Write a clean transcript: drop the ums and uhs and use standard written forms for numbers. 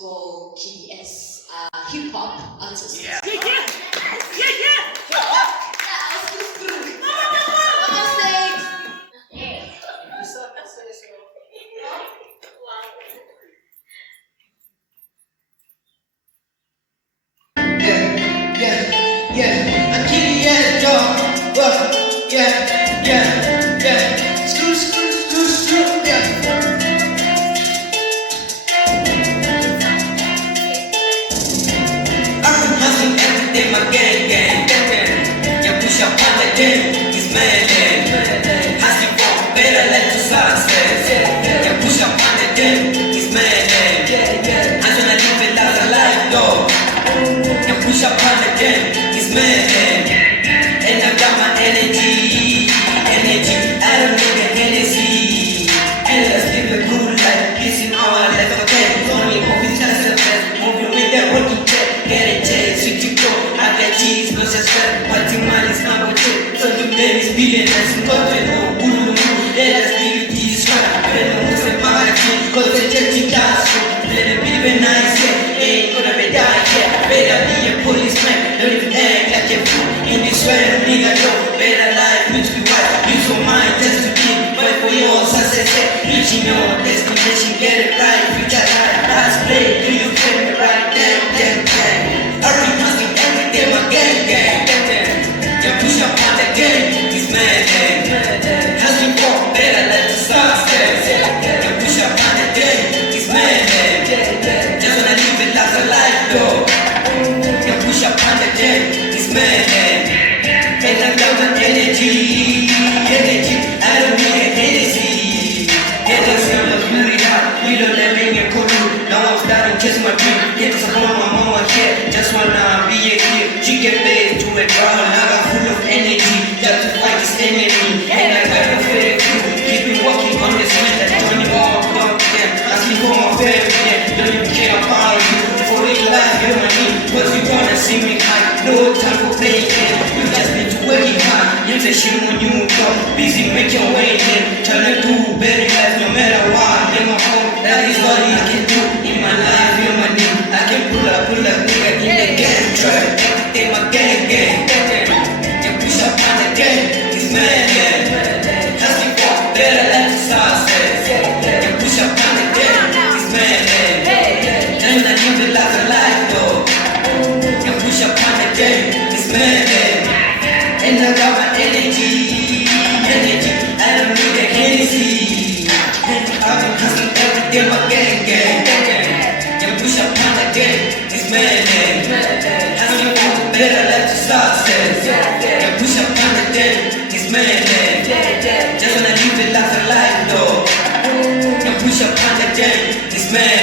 called KDS, hip hop artist. Yeah. Yeah, let's do it. One more stage. I'm KDS, dog. Yeah. Screw, yeah. I'm hustling every day, my gang. Yeah, push up on the game, it's man. Hustling for better life to success. Yeah, push up on the game, it's man. I'm tryna live it as a life, dog. Yeah, push up on the game, it's man. And I got my energy. I don't need the Hennessy. And let's live a good life, this in our life, okay? Only moving just the best, moving with the working check. Get a check, switch it go. I got cheese, no success. Watching money is not good. So the man is billionaires. Let us give it this one. Better move the market, cause the church is gas. Let it be very nice, yeah. Ain't gonna be die, yeah. Better be a policeman. Don't even act like a fool. In this way, nigga, yo. Better life, which be white. Use your mind just to be. Fight for your success, yeah. Reaching your destination, get it right. Future life, last play. Do you feel me right? Damn. I be hustling every day, my gang. Yeah, push up on the game, it's man. Hustling for better life to success. Yeah, push up on the game, it's man. Just wanna live it as a life, though. Yeah, push up on the game, it's man. And I got my energy. I don't need a Hennessy. Get us on the Florida, we don't let me get cool. Now I'm starting to chase my dream. Get this on my mama here. Just wanna be a kid. She get paid to a ground. I got full of energy. Just to fight this enemy. And I got a fair view. Keep me walking on the street. Like Tony Hawk, asking for my favorite. Don't even care about you. For real life, you're my need. Cause you wanna see me high. No time for playing game. You just need to work it hard. You say shit when you come. Busy, make your way in. Trying to do better life no matter what. In my home, that is all I can do. In my life, you're my need. I can pull up, nigga in the game. Try everything, my gang. You push up on the game, it's man. Hustling for better life to success. You push up on the game, it's man. And I live it like a life, though. You push up on the game, it's man. And I got my energy. I don't need a Hennessy. I've been hustling every day, my gang. You push up on the game, it's man. Hustling for better life to success. You push up on the game, it's man. Just wanna live it like a life, though. You push up on the game, it's man.